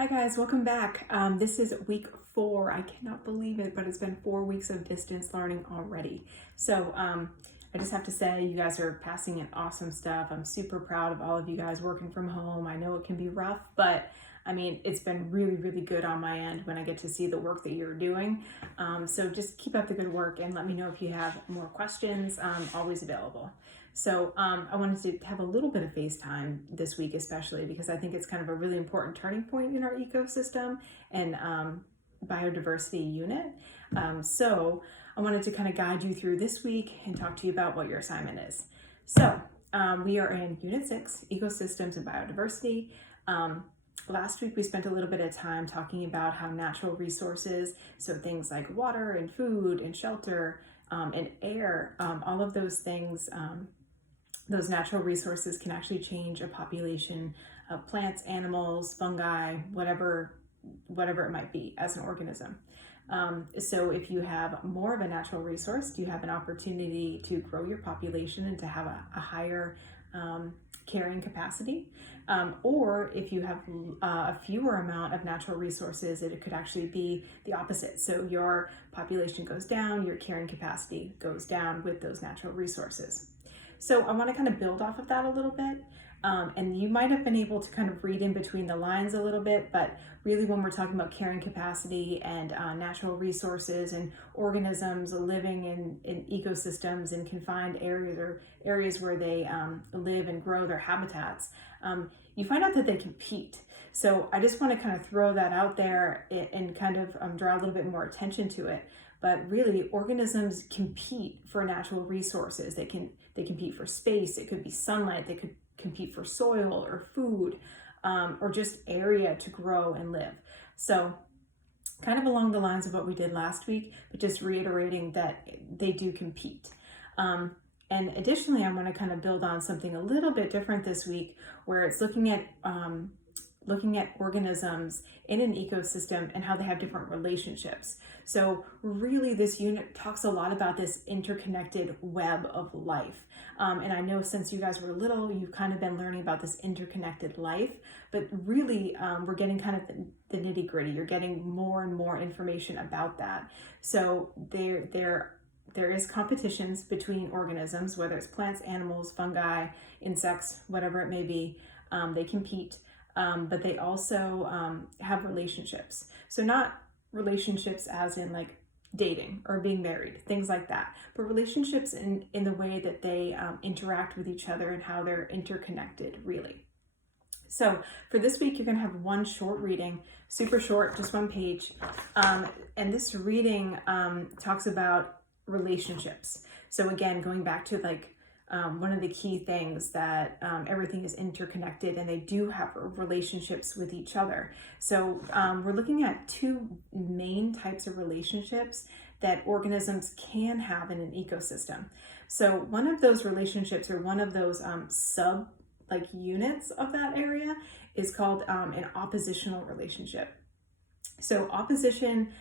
Hi guys, welcome back. This is week 4. I cannot believe it, but it's been 4 weeks of distance learning already. So I just have to say you guys are passing in awesome stuff. I'm super proud of all of you guys working from home. I know it can be rough, but I mean, it's been really, really good on my end when I get to see the work that you're doing. So just keep up the good work and let me know if you have more questions. I'm always available. So I wanted to have a little bit of FaceTime this week, especially because I think it's kind of a really important turning point in our ecosystem and biodiversity unit. So I wanted to kind of guide you through this week and talk to you about what your assignment is. So we are in Unit 6, Ecosystems and Biodiversity. Last week we spent a little bit of time talking about how natural resources, so things like water and food and shelter and air, all of those things, those natural resources can actually change a population of plants, animals, fungi, whatever it might be as an organism. So if you have more of a natural resource, you have an opportunity to grow your population and to have a higher carrying capacity. Or if you have a fewer amount of natural resources, it could actually be the opposite. So your population goes down, your carrying capacity goes down with those natural resources. So I want to kind of build off of that a little bit. And you might have been able to kind of read in between the lines a little bit, but really when we're talking about carrying capacity and natural resources and organisms living in ecosystems in confined areas or areas where they live and grow their habitats, you find out that they compete. So I just want to kind of throw that out there and kind of draw a little bit more attention to it. But really, organisms compete for natural resources. They compete for space. It could be sunlight. They could compete for soil or food or just area to grow and live. So kind of along the lines of what we did last week, but just reiterating that they do compete. And additionally, I want to kind of build on something a little bit different this week, where it's looking at organisms in an ecosystem and how they have different relationships. So really this unit talks a lot about this interconnected web of life. And I know since you guys were little, you've kind of been learning about this interconnected life, but really we're getting kind of the nitty gritty. You're getting more and more information about that. So there is competitions between organisms, whether it's plants, animals, fungi, insects, whatever it may be. They compete. But they also have relationships. So not relationships as in like dating or being married, things like that, but relationships in the way that they interact with each other and how they're interconnected, really. So for this week, you're going to have one short reading, super short, just one page. And this reading talks about relationships. So again, going back to like one of the key things that everything is interconnected and they do have relationships with each other. So we're looking at two main types of relationships that organisms can have in an ecosystem. So one of those relationships or one of those sub units of that area is called an oppositional relationship. So opposition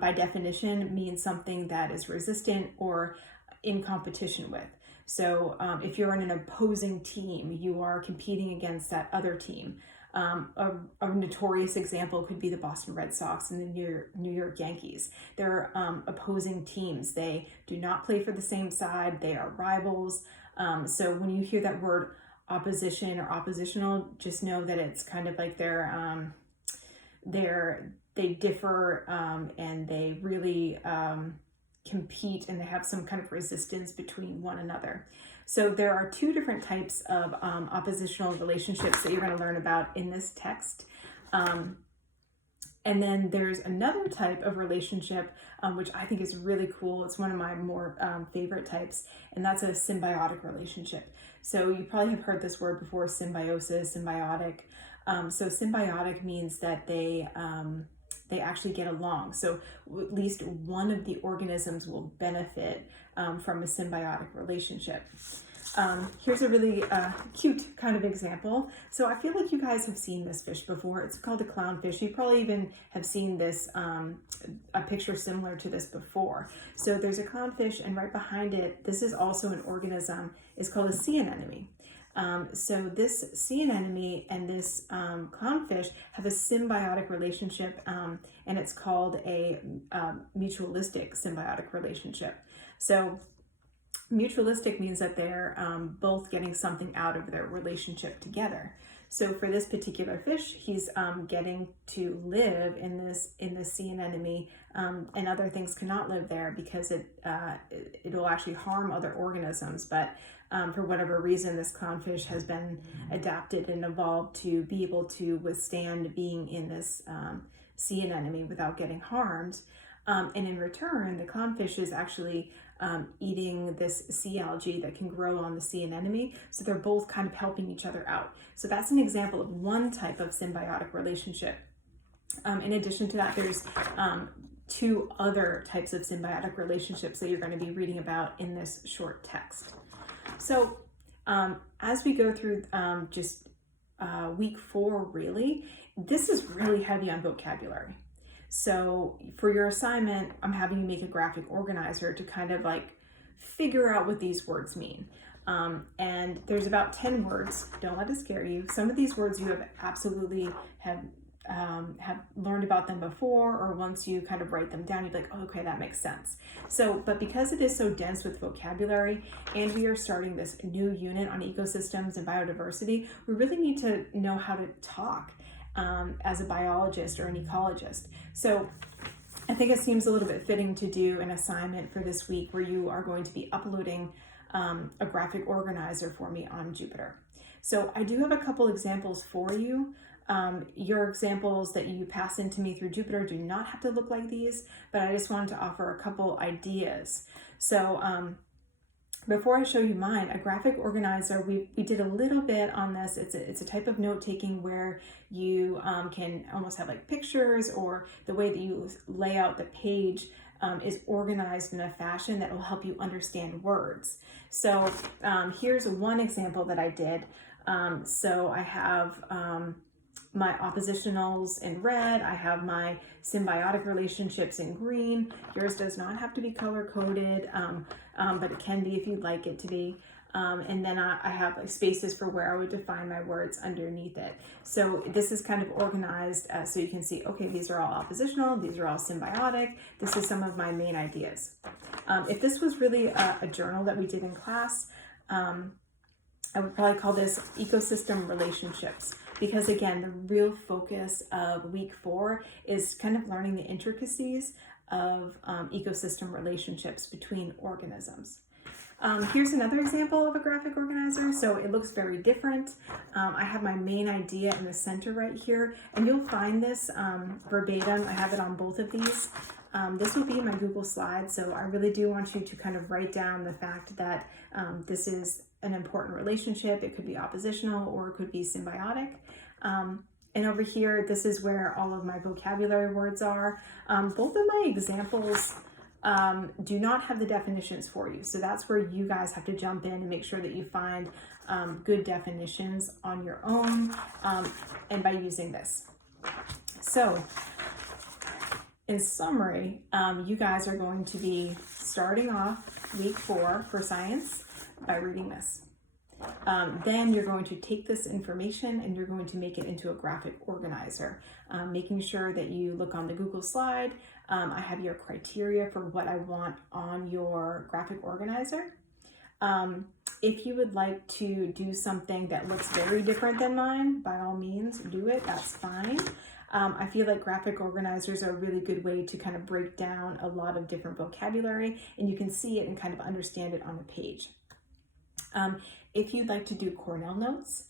by definition means something that is resistant or in competition with. So if you're in an opposing team, you are competing against that other team. A notorious example could be the Boston Red Sox and the New York Yankees. They're opposing teams. They do not play for the same side. They are rivals. So when you hear that word opposition or oppositional, just know that it's kind of like they differ and they really compete and they have some kind of resistance between one another. So there are two different types of oppositional relationships that you're going to learn about in this text. And then there's another type of relationship, which I think is really cool. It's one of my more favorite types, and that's a symbiotic relationship. So you probably have heard this word before, symbiosis, symbiotic. So symbiotic means that they actually get along. So at least one of the organisms will benefit from a symbiotic relationship. Here's a really cute kind of example. So I feel like you guys have seen this fish before. It's called a clownfish. You probably even have seen this, a picture similar to this before. So there's a clownfish and right behind it, this is also an organism, it's called a sea anemone. So this sea anemone and this clownfish have a symbiotic relationship, and it's called a mutualistic symbiotic relationship. So mutualistic means that they're both getting something out of their relationship together. So for this particular fish, he's getting to live in this sea anemone, and other things cannot live there because it will actually harm other organisms. But for whatever reason, this clownfish has been adapted and evolved to be able to withstand being in this sea anemone without getting harmed. And in return, the clownfish is actually eating this sea algae that can grow on the sea anemone. So they're both kind of helping each other out. So that's an example of one type of symbiotic relationship. In addition to that, there's two other types of symbiotic relationships that you're going to be reading about in this short text. So as we go through week 4, really, this is really heavy on vocabulary. So for your assignment, I'm having you make a graphic organizer to kind of like figure out what these words mean. And there's about 10 words. Don't let it scare you. Some of these words you have absolutely have learned about them before, or once you kind of write them down, you'd be like, oh, okay, that makes sense. So, but because it is so dense with vocabulary, and we are starting this new unit on ecosystems and biodiversity, we really need to know how to talk as a biologist or an ecologist. So I think it seems a little bit fitting to do an assignment for this week where you are going to be uploading a graphic organizer for me on Jupyter. So I do have a couple examples for you. Your examples that you pass into me through Jupyter do not have to look like these, but I just wanted to offer a couple ideas. So before I show you mine, a graphic organizer, we did a little bit on this. It's a type of note-taking where you can almost have like pictures, or the way that you lay out the page is organized in a fashion that will help you understand words. So here's one example that I did. So I have my oppositionals in red. I have my symbiotic relationships in green. Yours does not have to be color-coded, but it can be if you'd like it to be. And then I have like spaces for where I would define my words underneath it. So this is kind of organized so you can see, okay, these are all oppositional, these are all symbiotic. This is some of my main ideas. If this was really a journal that we did in class, I would probably call this ecosystem relationships, because again, the real focus of week 4 is kind of learning the intricacies of ecosystem relationships between organisms. Here's another example of a graphic organizer. So it looks very different. I have my main idea in the center right here, and you'll find this verbatim. I have it on both of these. This will be in my Google Slides, so I really do want you to kind of write down the fact that this is an important relationship. It could be oppositional or it could be symbiotic. And over here, this is where all of my vocabulary words are. Both of my examples do not have the definitions for you. So that's where you guys have to jump in and make sure that you find good definitions on your own and by using this. So in summary, you guys are going to be starting off week 4 for science by reading this. Then you're going to take this information and you're going to make it into a graphic organizer, making sure that you look on the Google slide. I have your criteria for what I want on your graphic organizer. If you would like to do something that looks very different than mine, by all means, do it. That's fine. I feel like graphic organizers are a really good way to kind of break down a lot of different vocabulary, and you can see it and kind of understand it on the page. If you'd like to do Cornell notes,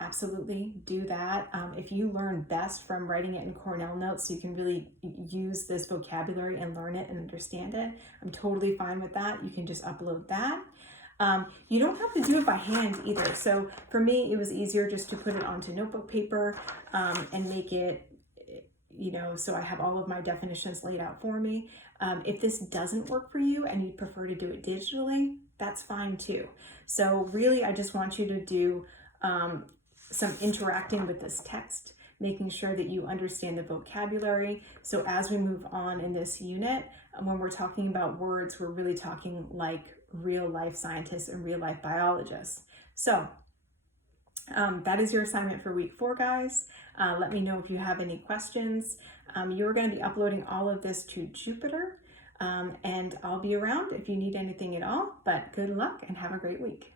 absolutely do that. If you learn best from writing it in Cornell notes, so you can really use this vocabulary and learn it and understand it, I'm totally fine with that. You can just upload that. You don't have to do it by hand either. So for me, it was easier just to put it onto notebook paper and make it, so I have all of my definitions laid out for me. If this doesn't work for you and you'd prefer to do it digitally, that's fine too. So really, I just want you to do some interacting with this text, making sure that you understand the vocabulary. So as we move on in this unit, when we're talking about words, we're really talking like real life scientists and real life biologists. So That is your assignment for week 4, guys. Let me know if you have any questions. You're going to be uploading all of this to Jupyter, and I'll be around if you need anything at all. But good luck and have a great week.